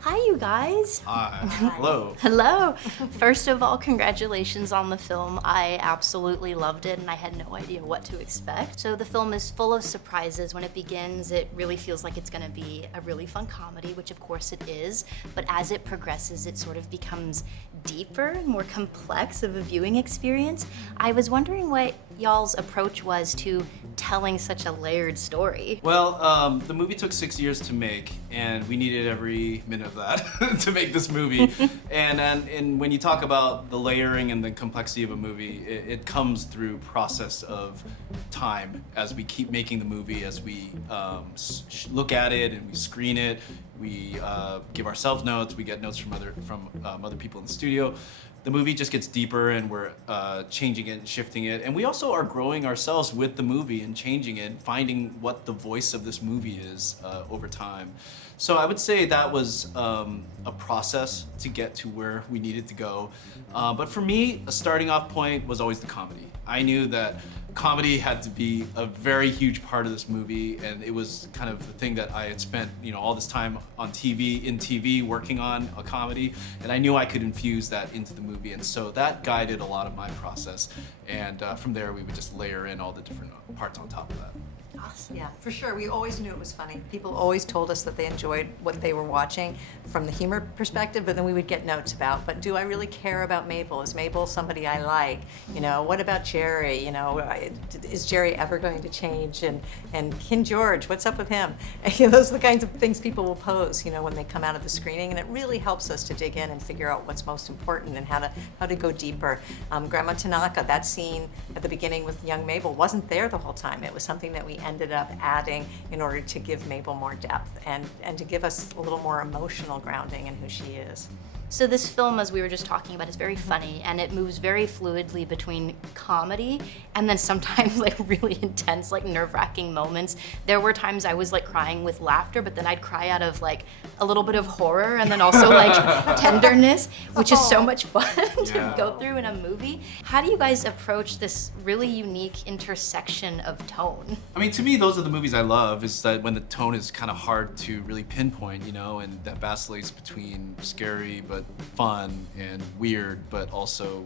Hi, you guys. Hi. Hello. Hello. First of all, congratulations on the film. I absolutely loved it and I had no idea what to expect. So the film is full of surprises. When it begins, it really feels like it's gonna be a really fun comedy, which of course it is. But as it progresses, it sort of becomes deeper and more complex of a viewing experience. I was wondering what y'all's approach was to telling such a layered story. Well, the movie took 6 years to make, and we needed every minute of that to make this movie. and when you talk about the layering and the complexity of a movie, it comes through process of time as we keep making the movie, as we look at it and we screen it. We give ourselves notes. We get notes from other people in the studio. The movie just gets deeper and we're changing it and shifting it. And we also are growing ourselves with the movie and changing it, finding what the voice of this movie is over time. So I would say that was a process to get to where we needed to go. But for me, a starting off point was always the comedy. I knew that comedy had to be a very huge part of this movie, and it was kind of the thing that I had spent, all this time on TV, working on a comedy, and I knew I could infuse that into the movie, and so that guided a lot of my process. And from there, we would just layer in all the different parts on top of that. Awesome. Yeah, for sure. We always knew it was funny. People always told us that they enjoyed what they were watching from the humor perspective, but then we would get notes about, but do I really care about Mabel? Is Mabel somebody I like? What about Jerry? Is Jerry ever going to change? And King George, what's up with him? Those are the kinds of things people will pose, when they come out of the screening, and it really helps us to dig in and figure out what's most important and how to go deeper. Grandma Tanaka, that scene at the beginning with young Mabel wasn't there the whole time. It was something that we ended up adding in order to give Mabel more depth and to give us a little more emotional grounding in who she is. So this film, as we were just talking about, is very funny and it moves very fluidly between comedy and then sometimes like really intense, like nerve-wracking moments. There were times I was like crying with laughter, but then I'd cry out of like a little bit of horror and then also like tenderness, which is so much fun to go through in a movie. How do you guys approach this really unique intersection of tone? I mean, to me, those are the movies I love, is that when the tone is kind of hard to really pinpoint, and that vacillates between scary but fun and weird, but also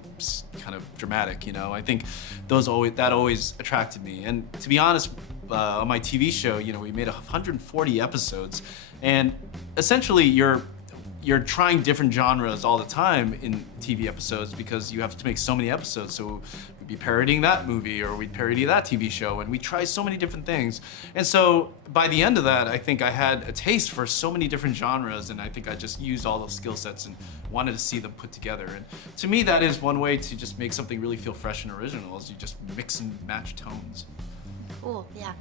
kind of dramatic. I think that always attracted me. And to be honest, on my TV show, we made 140 episodes, and essentially you're trying different genres all the time in TV episodes because you have to make so many episodes. So we'd be parodying that movie or we'd parody that TV show, and we try so many different things. And so by the end of that, I think I had a taste for so many different genres, and I think I just used all those skill sets and wanted to see them put together. And to me, that is one way to just make something really feel fresh and original, is you just mix and match tones. Cool, yeah.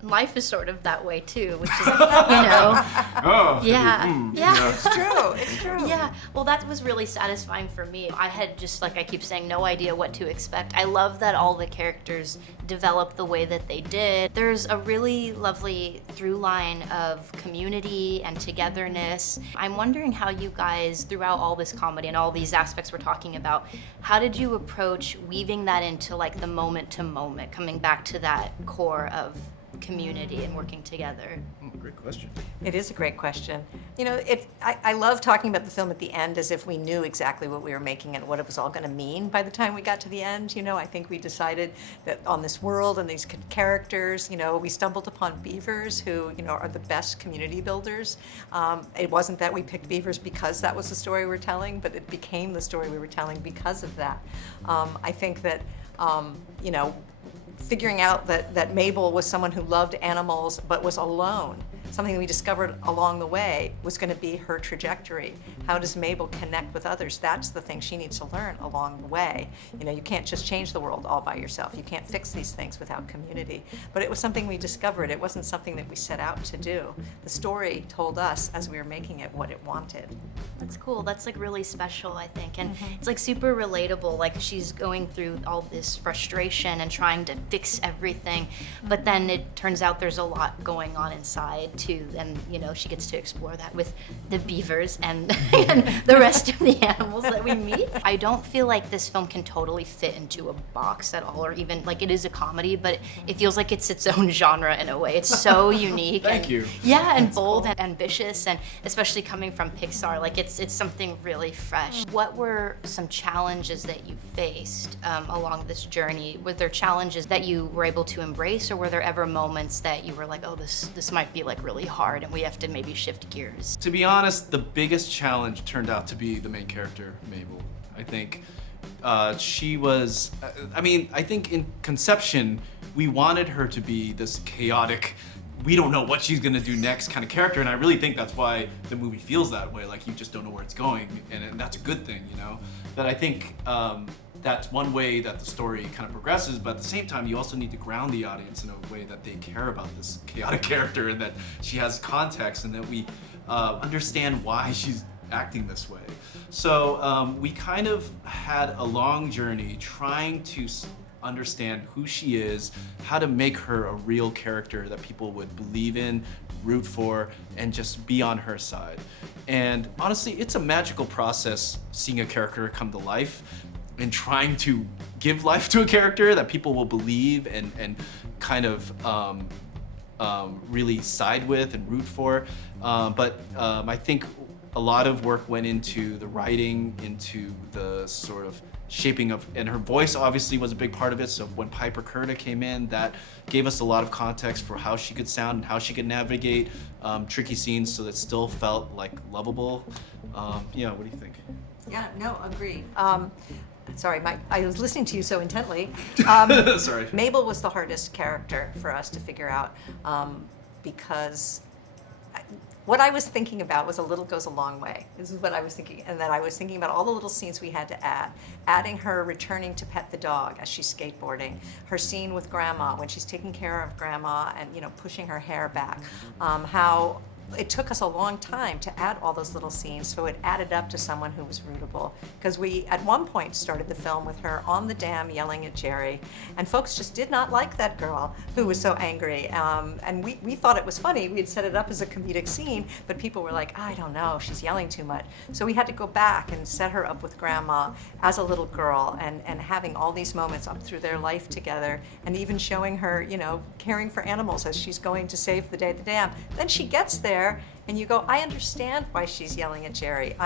Life is sort of that way too, which is, Oh, yeah. It's true, it's true. Yeah, well that was really satisfying for me. I had just, like I keep saying, no idea what to expect. I love that all the characters developed the way that they did. There's a really lovely through line of community and togetherness. I'm wondering how you guys, throughout all this comedy and all these aspects we're talking about, how did you approach weaving that into like the moment to moment, coming back to that core of community and working together? Great question. It is a great question. I love talking about the film at the end as if we knew exactly what we were making and what it was all going to mean by the time we got to the end. I think we decided that on this world and these characters, we stumbled upon beavers who, are the best community builders. It wasn't that we picked beavers because that was the story we were telling, but it became the story we were telling because of that. I think that, figuring out that Mabel was someone who loved animals but was alone, something we discovered along the way was going to be her trajectory. How does Mabel connect with others? That's the thing she needs to learn along the way. You can't just change the world all by yourself. You can't fix these things without community. But it was something we discovered. It wasn't something that we set out to do. The story told us as we were making it what it wanted. That's cool. That's like really special, I think. And it's like super relatable. Like she's going through all this frustration and trying to fix everything. But then it turns out there's a lot going on inside too. And she gets to explore that with the beavers and, and the rest of the animals that we meet. I don't feel like this film can totally fit into a box at all, or even like it is a comedy, but it feels like it's its own genre in a way. It's so unique. Thank you. Yeah, and bold and ambitious, and especially coming from Pixar, like it's something really fresh. What were some challenges that you faced along this journey? Were there challenges that you were able to embrace, or were there ever moments that you were like, oh, this might be like really hard and we have to maybe shift gears? To be honest, the biggest challenge turned out to be the main character, Mabel. I think she was, I think in conception, we wanted her to be this chaotic, we don't know what she's gonna do next kind of character, and I really think that's why the movie feels that way, like you just don't know where it's going, and that's a good thing, But I think that's one way that the story kind of progresses, but at the same time, you also need to ground the audience in a way that they care about this chaotic character, and that she has context, and that we understand why she's acting this way. So we kind of had a long journey trying to understand who she is, how to make her a real character that people would believe in, root for, and just be on her side. And honestly, it's a magical process seeing a character come to life and trying to give life to a character that people will believe and kind of really side with and root for. But I think a lot of work went into the writing, into the sort of shaping of, and her voice obviously was a big part of it. So when Piper Curda came in, that gave us a lot of context for how she could sound and how she could navigate tricky scenes so that it still felt like lovable. What do you think? Yeah, no, agreed. Sorry, Mike, I was listening to you so intently. Sorry. Mabel was the hardest character for us to figure out because what I was thinking about was a little goes a long way. This is what I was thinking, and then I was thinking about all the little scenes we had to add. Adding her returning to pet the dog as she's skateboarding, her scene with Grandma when she's taking care of Grandma and pushing her hair back. How it took us a long time to add all those little scenes, so it added up to someone who was rootable. Because we, at one point, started the film with her on the dam yelling at Jerry, and folks just did not like that girl who was so angry. And we thought it was funny. We had set it up as a comedic scene, but people were like, I don't know, she's yelling too much. So we had to go back and set her up with Grandma as a little girl, and having all these moments up through their life together, and even showing her, caring for animals as she's going to save the day at the dam. Then she gets there, and you go, I understand why she's yelling at Jerry.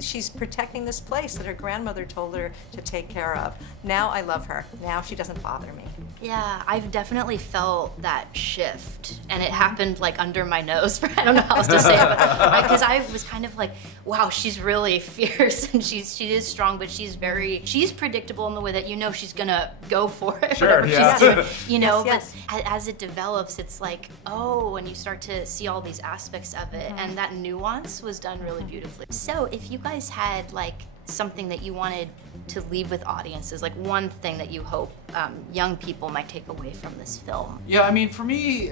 She's protecting this place that her grandmother told her to take care of. Now I love her. Now she doesn't bother me. Yeah, I've definitely felt that shift, and it happened like under my nose. I don't know how else to say it, because I was kind of like, wow, she's really fierce, and she is strong, but she's predictable in the way that she's gonna go for it. Sure, whatever yeah. she's doing, Yes. But as it develops, it's like, oh, and you start to see all these aspects of it, and that nuance was done really beautifully. So if you guys had like something that you wanted to leave with audiences, like one thing that you hope young people might take away from this film? Yeah, for me,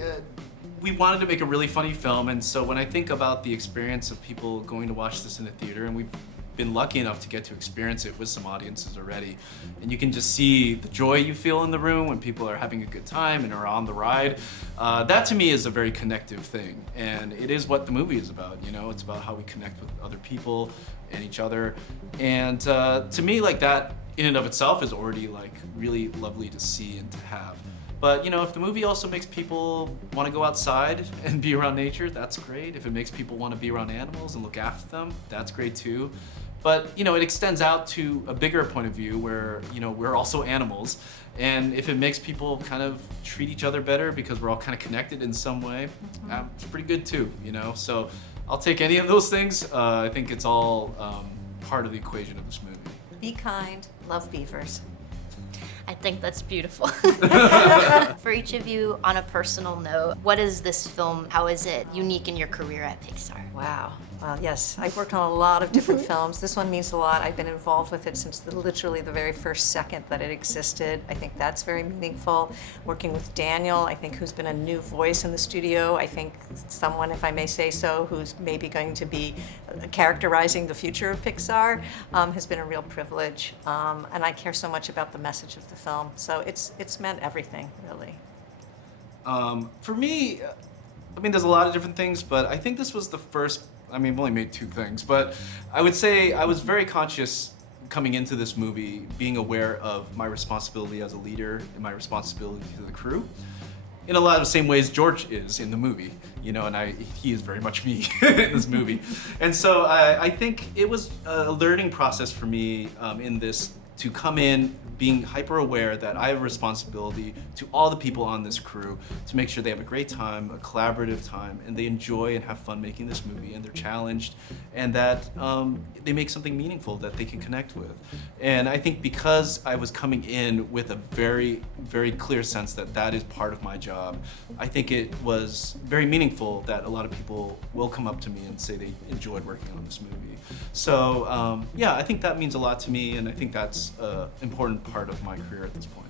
we wanted to make a really funny film, and so when I think about the experience of people going to watch this in the theater, and we've been lucky enough to get to experience it with some audiences already, and you can just see the joy you feel in the room when people are having a good time and are on the ride. That to me is a very connective thing, and it is what the movie is about. It's about how we connect with other people and each other, and to me, like, that in and of itself is already like really lovely to see and to have. But if the movie also makes people want to go outside and be around nature, that's great. If it makes people want to be around animals and look after them, that's great too. But it extends out to a bigger point of view where we're also animals, and if it makes people kind of treat each other better because we're all kind of connected in some way, it's pretty good too. So I'll take any of those things. I think it's all part of the equation of this movie. Be kind, love beavers. I think that's beautiful. For each of you, on a personal note, what is this film? How is it unique in your career at Pixar? Wow. Well, yes, I've worked on a lot of different films. This one means a lot. I've been involved with it since literally the very first second that it existed. I think that's very meaningful. Working with Daniel, I think, who's been a new voice in the studio. I think someone, if I may say so, who's maybe going to be characterizing the future of Pixar, has been a real privilege. And I care so much about the message of the film. So it's meant everything, really. For me, I mean, there's a lot of different things, but I think this was the first. I mean, I've only made 2 things, but I would say I was very conscious coming into this movie, being aware of my responsibility as a leader and my responsibility to the crew. In a lot of the same ways George is in the movie, and he is very much me in this movie. And so I think it was a learning process for me in this to come in being hyper aware that I have a responsibility to all the people on this crew to make sure they have a great time, a collaborative time, and they enjoy and have fun making this movie, and they're challenged, and that they make something meaningful that they can connect with. And I think because I was coming in with a very, very clear sense that that is part of my job, I think it was very meaningful that a lot of people will come up to me and say they enjoyed working on this movie. So yeah, I think that means a lot to me, and I think that's an important part of my career at this point.